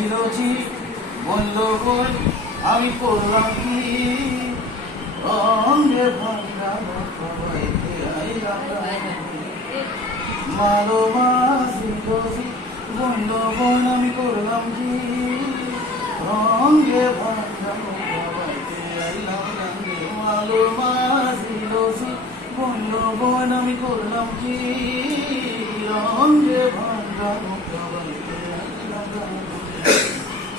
ছিল জি বলল বই আমি করলাম কি রঙে ভাঙা সবাইকে আইলাম মালোমাসি দোষী বলল বোন আমি করলাম কি রঙে ভাঙা সবাইকে আইলাম রঙে মালোমাসি দোষী বলল বোন আমি করলাম কি রঙে ভাঙা সবাইকে আইলাম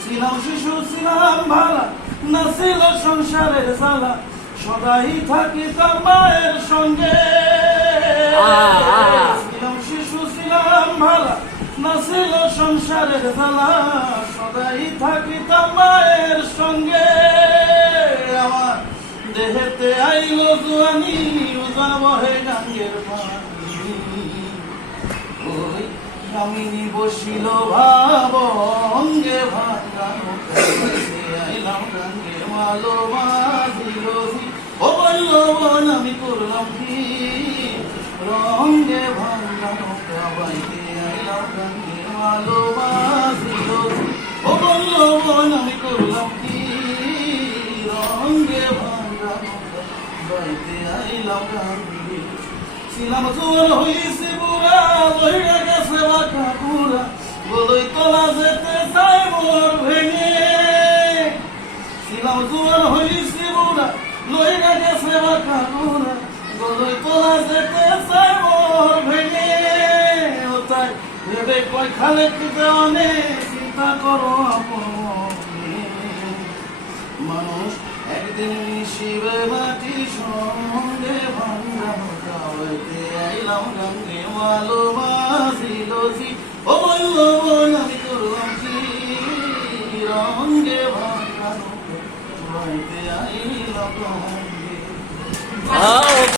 ছিলাম শিশু ছিলাম ভালা না ছিল সংসারের জ্বালা সদাই থাকিতাম মায়ের সঙ্গে ছিলাম শিশু ছিলাম ভালা না ছিল সংসারের জ্বালা সদাই থাকিতাম মায়ের সঙ্গে আমার দেহেতে আইলো জুয়ানি উজান বহে গাঙ্গের পানি ওই কামিনী বসিল ভাব অঙ্গে ভাঙানো আইলাম গাঙ্গে মালো মাঝিল ও বলল বোন আমি করলাম কি রঙ্গে ভাঙানো কাবাইতে আইলাম গাঙ্গে মালো মাঝিল ও বলল বোন আমি করলাম কি রঙ্গে ভাঙানো কাবাইতে আইলাম গাঙ্গে ছিলাম জোর হইছে বুড়া লইয়া গেছে বাঁকা বুড়া বলই তোলা যেতে চাই মোর ভেঙে ছিলাম জোর হইছে বুড়া লইয়া গেছে বাঁকা বুড়া বলই তোলা যেতে চাই মোর ভেঙে ও তাই ভেবে কয় খালে খেতে অনেক চিন্তা করো আপন মানুষ একদিন মিশিবে মাটি সঙ্গে ভাঙানো গাওয়াইতে আইলাম গাঙ্গে মালো মাঝিল ও বলল বোন আমি করলাম কি রঙ্গে ভাঙানো গাওয়াইতে আইলাম গাঙ্গে